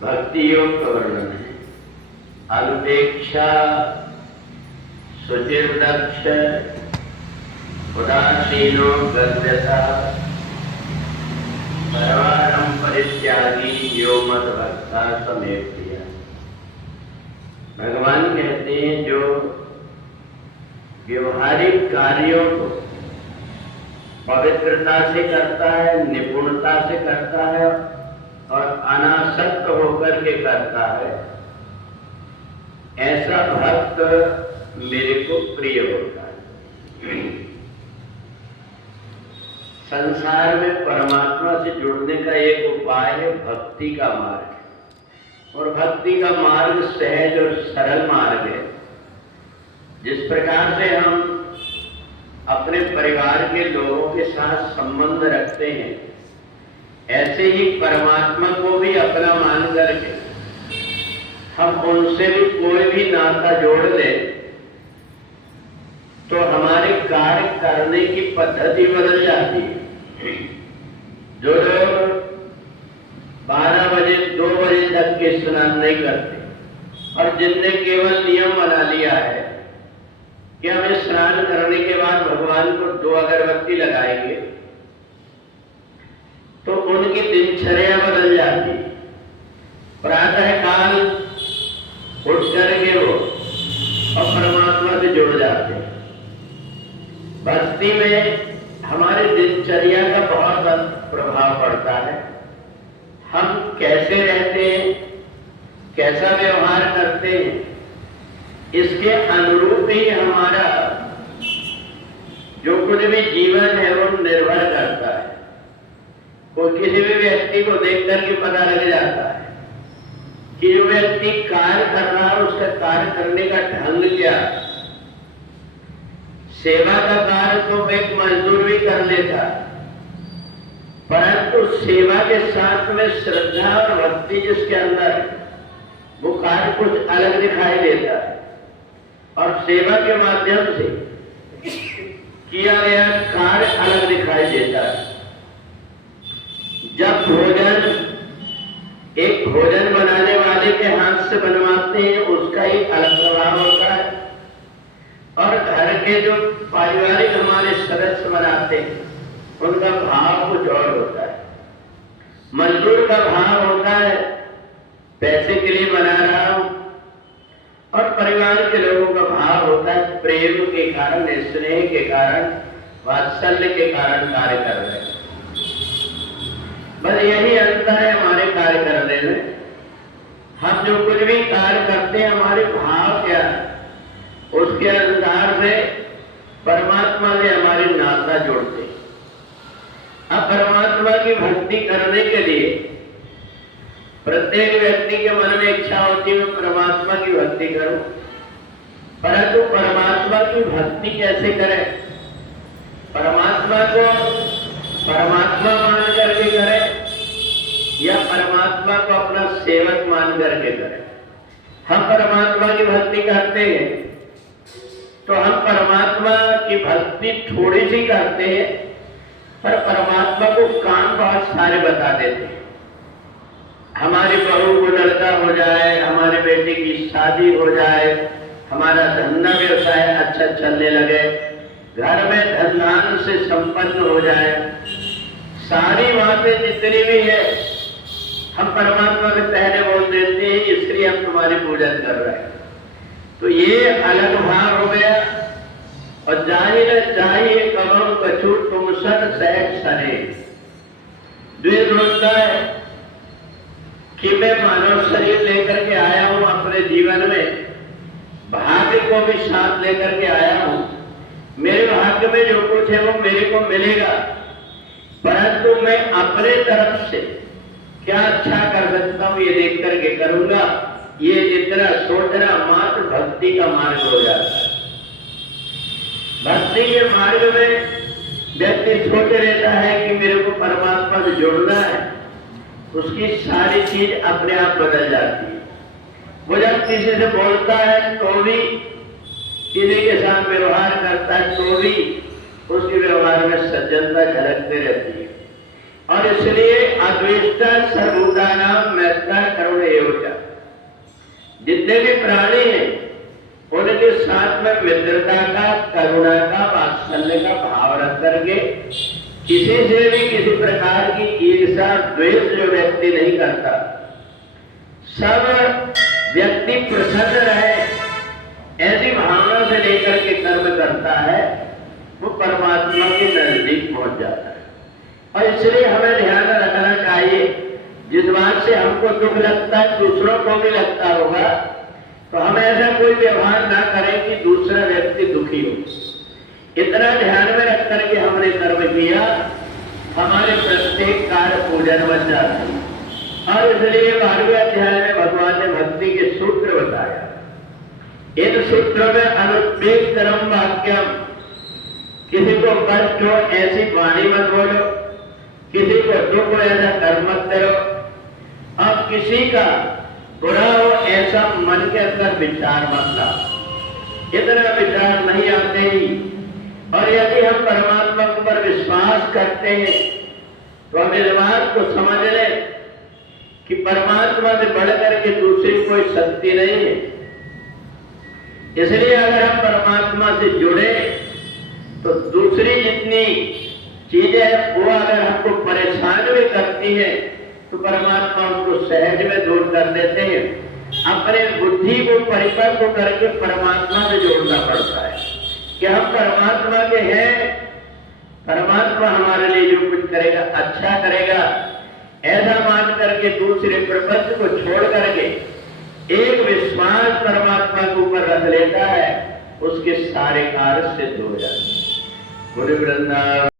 भक्ति योग का वर्णन है। अनुपेक्षा, सुचिर्दक्ष, उदासीनो गद्यता, सर्वारं परित्यागी यो मद भक्ता समे प्रिया। भगवान कहते हैं जो व्यवहारिक कार्यों को पवित्रता से करता है, निपुणता से करता है और अनासक्त होकर के करता है, ऐसा भक्त मेरे को प्रिय होता है। संसार में परमात्मा से जुड़ने का एक उपाय है भक्ति का मार्ग, और भक्ति का मार्ग सहज और सरल मार्ग है। जिस प्रकार से हम अपने परिवार के लोगों के साथ संबंध रखते हैं, ऐसे ही परमात्मा को भी अपना मान करके हम उनसे भी कोई भी नाता जोड़ लें तो हमारे कार्य करने की पद्धति बदल जाती है। जो लोग 12 बजे 2 बजे तक के स्नान नहीं करते और जिनने केवल नियम बना लिया है कि हम स्नान करने के बाद भगवान को 2 अगरबत्ती लगाएंगे, तो उनकी दिनचर्या बदल जाती। प्रातः काल उठ करके वो और परमात्मा से जुड़ जाते हैं। भक्ति में हमारे दिनचर्या का बहुत प्रभाव पड़ता है। हम कैसे रहते हैं, कैसा व्यवहार करते हैं, इसके अनुरूप ही हमारा जो कुछ भी जीवन है वो निर्भर करता है। कोई किसी भी व्यक्ति को देख करके पता लग जाता है कि जो व्यक्ति कार्य कर रहा है उसका कार्य करने का ढंग क्या है। सेवा का कार्य तो एक मजदूर भी कर लेता है, परंतु सेवा के साथ में श्रद्धा और भक्ति जिसके अंदर है वो कार्य कुछ अलग दिखाई देता है, और सेवा के माध्यम से किया गया कार्य अलग दिखाई देता है। जब एक भोजन बनाने वाले के हाथ से बनवाते हैं उसका ही अलग प्रभाव होता है, और घर के जो पारिवारिक हमारे सदस्य बनाते हैं उनका भाव कुछ और होता है। मजदूर का भाव होता है पैसे के लिए बना रहा हूं, और परिवार के लोगों का भाव होता है प्रेम के कारण, स्नेह के कारण, वात्सल्य के कारण कार्य कर रहे हैं। बस यही अंतर है हमारे कार्य करने में। हम जो कुछ भी कार्य करते हैं हमारे भाव क्या है उसके अनुसार से परमात्मा से हमारे नाता जोड़ते हैं। अब परमात्मा की भक्ति करने के लिए प्रत्येक व्यक्ति के मन में इच्छा होती है मैं परमात्मा की भक्ति करूं, परंतु परमात्मा की भक्ति कैसे करें? परमात्मा को परमात्मा मान करके करें या परमात्मा को अपना सेवक मान करके करें? हम परमात्मा की भक्ति करते हैं तो हम परमात्मा की भक्ति थोड़ी सी करते हैं, पर परमात्मा को काम बहुत सारे बता देते हैं। हमारी बहू को लड़का हो जाए, हमारे बेटे की शादी हो जाए, हमारा धंधा व्यवसाय अच्छा चलने लगे, घर में धनधान से संपन्न हो जाए, सारी बातें जितनी भी है हम परमात्मा के पहले बोल देते हैं इसलिए हम तुम्हारी पूजा कर रहे हैं। तो ये अलग भाव हो गया। और जाहिर चाहिए कमम कछु तुम सन सहज सने। द्वेष होता है कि मैं मानव शरीर लेकर के आया हूं अपने जीवन में, भाग्य को भी साथ लेकर के आया हूं, मेरे भाग्य में जो कुछ है वो मेरे को मिलेगा, परंतु मैं अपने तरफ से क्या अच्छा कर सकता हूं ये देख करके करूंगा। ये इतना सोचना मात्र भक्ति का मार्ग हो जाता है। भक्ति के मार्ग में व्यक्ति सोच रहता है कि मेरे को परमात्मा से जुड़ना है, उसकी सारी चीज अपने आप बदल जाती है। वो जब किसी से बोलता है तो भी, किसी के साथ व्यवहार करता है तो भी उसके व्यवहार में सज्जनता झलकते रहती है। और इसलिए अद्वेष्टा सर्वभूतानां मैं मैत्रा करुण एवं, जितने भी प्राणी हैं उनके साथ में मित्रता का, करुणा का, वात्सल्य का भाव रख करके किसी से भी किसी प्रकार की ईर्ष्या द्वेष जो व्यक्ति नहीं करता, सब व्यक्ति प्रसन्न रहे ऐसी भावना से लेकर के कर्म करता है, वो परमात्मा के नजदीक पहुंच जाता है। और इसलिए हमें ध्यान रखना चाहिए, जिस बात से हमको दुख लगता है दूसरों को भी लगता होगा, तो हम ऐसा कोई व्यवहार ना करें कि दूसरा व्यक्ति दुखी हो। इतना ध्यान में रख करके हमने कर्म किया, हमारे प्रत्येक कार्य पूजन बन जाते हैं। और इसलिए 12वें अध्याय में भगवान ने भक्ति के सूत्र बताया। इन सूत्रों में अनुपेद कर्म वाक्यम, किसी को कष्ट हो ऐसी वाणी मत बोलो, किसी को दुख हो ऐसा कर्म मत करो, अब किसी का बुरा हो ऐसा मन के अंदर विचार मत लाओ। इतना विचार नहीं आते ही, और यदि हम परमात्मा के ऊपर विश्वास करते हैं तो हम इस बात को समझ लें कि परमात्मा से बढ़कर के दूसरी कोई शक्ति नहीं है। इसलिए अगर हम परमात्मा से जुड़े तो दूसरी जितनी चीजें हैं वो अगर हमको परेशान भी करती हैं तो परमात्मा उसको सहज में दूर कर देते हैं। अपने बुद्धि को परिपक्व करके परमात्मा से जोड़ना पड़ता है कि हम परमात्मा के हैं, परमात्मा हमारे लिए जो कुछ करेगा अच्छा करेगा, ऐसा मान करके दूसरे प्रपंच को छोड़ करके एक विश्वास परमात्मा के ऊपर रख लेता है, उसके सारे कार्य सिद्ध हो जाते हैं। गुरु वृंदावन।